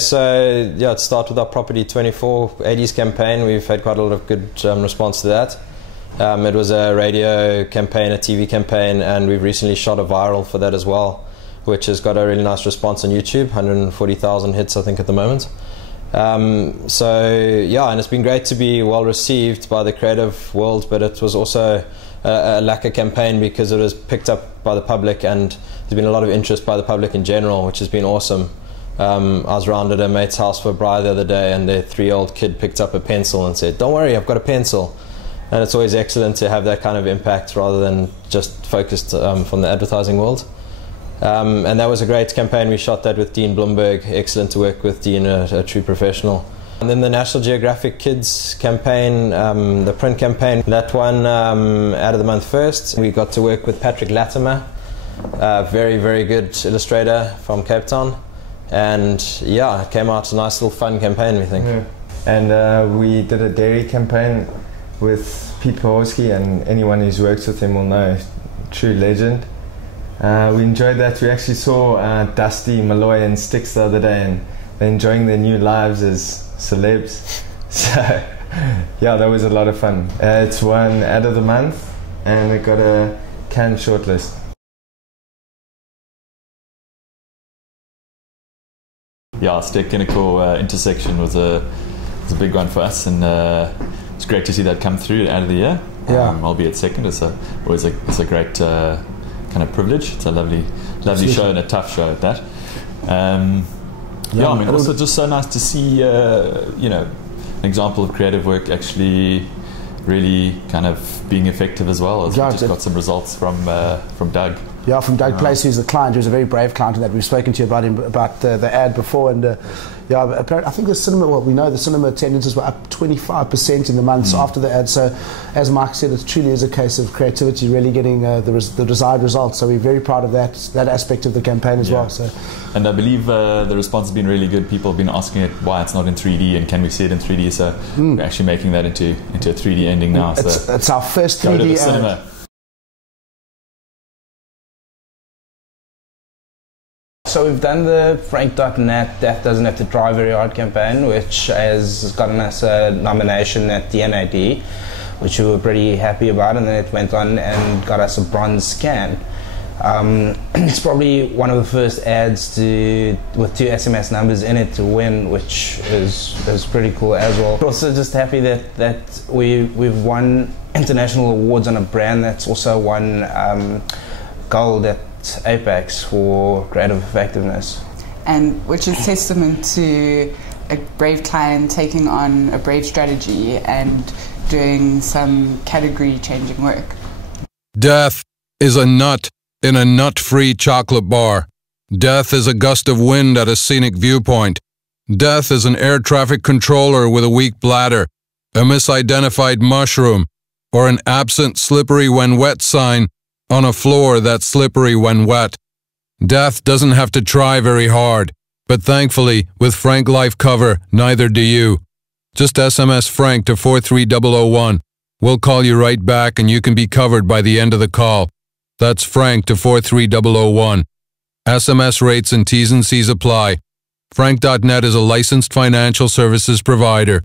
So yeah, to start with our Property 24 80s campaign, we've had quite a lot of good response to that. It was a radio campaign, a TV campaign, and we've recently shot a viral for that as well, which has got a really nice response on YouTube, 140,000 hits I think at the moment. So yeah, and it's been great to be well received by the creative world, but it was also a lacquer campaign because it was picked up by the public, and there's been a lot of interest by the public in general, which has been awesome. I was round at a mate's house for a braai the other day, and their 3-year-old kid picked up a pencil and said, "Don't worry, I've got a pencil." And it's always excellent to have that kind of impact rather than just focused from the advertising world. And that was a great campaign. We shot that with Dean Blumberg. Excellent to work with Dean, a true professional. And then the National Geographic Kids campaign, the print campaign, that one out of the month first. We got to work with Patrick Latimer, a very, very good illustrator from Cape Town. And yeah, it came out a nice little fun campaign, we think. Yeah. And we did a dairy campaign with Pete Paworski, and anyone who's worked with him will know, true legend. We enjoyed that. We actually saw Dusty, Malloy and Styx the other day, and they're enjoying their new lives as celebs. So yeah, that was a lot of fun. It's won ad of the month, and it got a Cannes shortlist. Yeah, Technical intersection was a big one for us, and it's great to see that come through out of the year. Yeah, albeit second. It's a great kind of privilege. It's a lovely show, and a tough show at that. Yeah, I mean, also just so nice to see an example of creative work actually really kind of being effective as well. As we just got some results from Doug. Yeah, from Doug Place, who's the client, who's a very brave client in that. We've spoken to you about the ad before, and yeah, apparently, I think the cinema, well, we know the cinema attendances were up 25% in the months after the ad. So, as Mike said, it truly is a case of creativity really getting the desired results. So we're very proud of that aspect of the campaign as well. So, and I believe the response has been really good. People have been asking it why it's not in 3D and can we see it in 3D. So we're actually making that into a 3D ending now. It's our first 3D go to the cinema. So we've done the Frank.net Death Doesn't Have to Try Very Hard campaign, which has gotten us a nomination at the NAD, which we were pretty happy about, and then it went on and got us a bronze scan. It's probably one of the first ads with 2 SMS numbers in it to win, which is pretty cool as well. Also just happy that we've won international awards on a brand that's also won gold at Apex for creative effectiveness, and which is testament to a brave client taking on a brave strategy and doing some category changing work. Death is a nut in a nut-free chocolate bar. Death is a gust of wind at a scenic viewpoint. Death is an air traffic controller with a weak bladder, a misidentified mushroom, or an absent slippery when wet sign on a floor that's slippery when wet. Death doesn't have to try very hard, but thankfully, with Frank Life Cover, neither do you. Just SMS Frank to 43001. We'll call you right back and you can be covered by the end of the call. That's Frank to 43001. SMS rates and T's and C's apply. Frank.net is a licensed financial services provider.